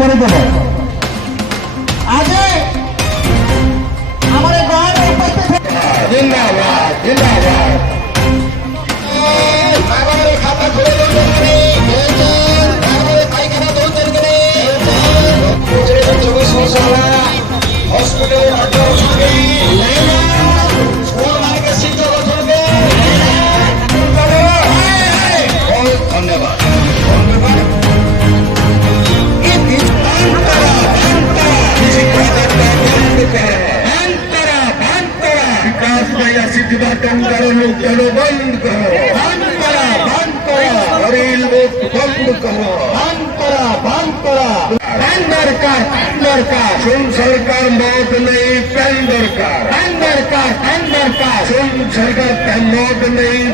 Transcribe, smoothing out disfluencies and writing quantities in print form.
করে দেবে আগে আমার গাঁয়ের উপস্থিত জিন্দাবাদ জিন্দাবাদ খাতা খুলে পায়খানা ধরতেন হসপিটালে ধন্যবাদ सिद्धिवाटन करो लोग चलो बंद करो बंद करा रेल बंद करो बंद करा टेंडर का सुन सरकार मौत नहीं टेंडर का सुन सरकार मौत नहीं